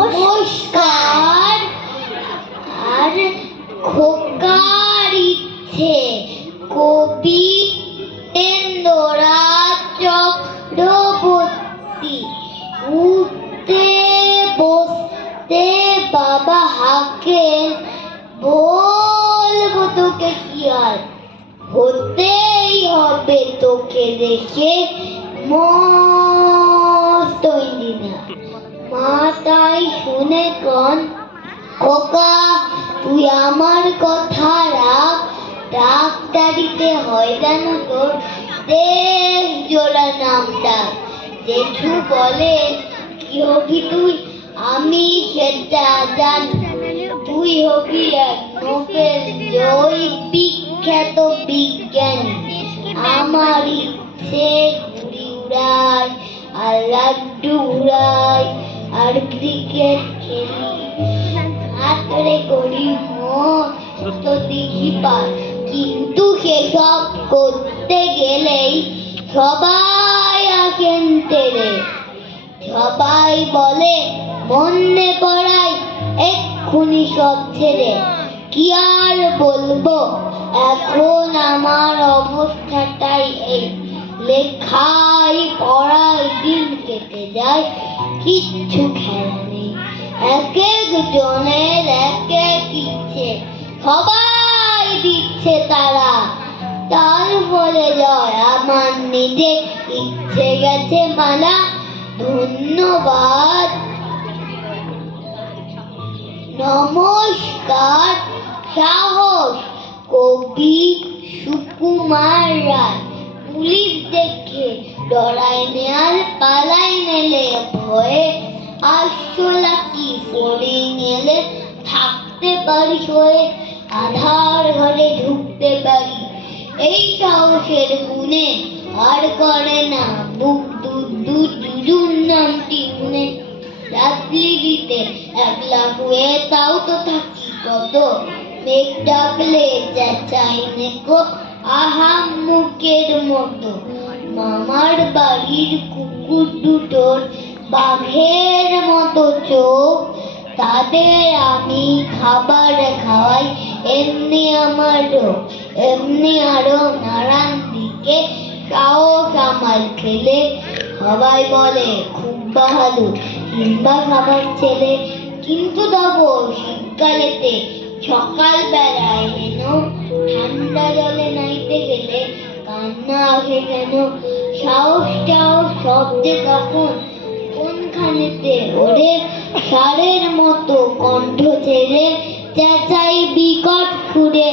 নমস্কার। আর খোকার ইচ্ছে কবি চক্রবর্তী। উঠতে বসতে বাবা হাকেন বলব তোকে কি আর? হতেই হবে তোকে দেখে মস্ত ইঞ্জিনিয়ার। মাতাই শুনে কন। খোকা, তুই আমার কথা রাখ। ডাক্তারিতে হয় যেন তোর। দেশ জোড়া নামটা। জেঠু বলে, কি হবি তুই? আমি সেটা জানি। তুই হবি এক নোবেল জয়ী বিখ্যাত বিজ্ঞানী। আমার ইচ্ছে ঘুড়ি উড়াই আর লাড্ডু উড়াই আর ক্রিকেট খেলি। হাতরে করি মস্ত দেখি পার কিন্তু সেসব করতে গেলেই সবাই আসেন তেরে। সবাই বলে, মনে পড়াই এক্ষুনি সব ছেড়ে। কি আর বলব? এখন আমার অবস্থাটাই এই। লেখাই, পড়াই দিন যায় কিচ্ছু খেলা নেই এক এক জনের এক সবাই দিচ্ছে তারা। তার ফলে জয় আমার নিজে ইচ্ছে গেছে মালা ধন্যবাদ। নমস্কার, সাহস, কবি সুকুমার রায়। পুলিশ দেখে ডরায় নেয়াল পালাই নেলে ভয়ে আসলা কি পড়ে গেলে থাকতে পারি হয়ে আধার ঘরে ঢুকতে পারি? এই সাহসের গুণে আর করে না। বুক দুধ দুধ দুজুর নামটি গুনে রাত্রি দিতে একলা হয়ে তাও তো থাকি কত? মেঘ ডাকলে চেঁচাই নেকো আহা মুখের মতো। মামার বাড়ির কুকুর দুটোর বাঘের মতো চোখ তাদের আমি খাবার খাওয়াই। এমনি আমার রোগ এমনি আরও নানান দিকে সাহস আমার খেলে। সবাই বলে, খুব বাহাদুর কিংবা খাবার ছেলে। কিন্তু তবু শীতকালেতে সকাল বেলায় হেন ঠান্ডা জলে নাইতে গেলে কান্না আসে কেন? সাহসটাও শব্দে তখন কোনখানেতে ওরে সারের মতো কণ্ঠ ছেড়ে চেঁচাই বিকট সুরে।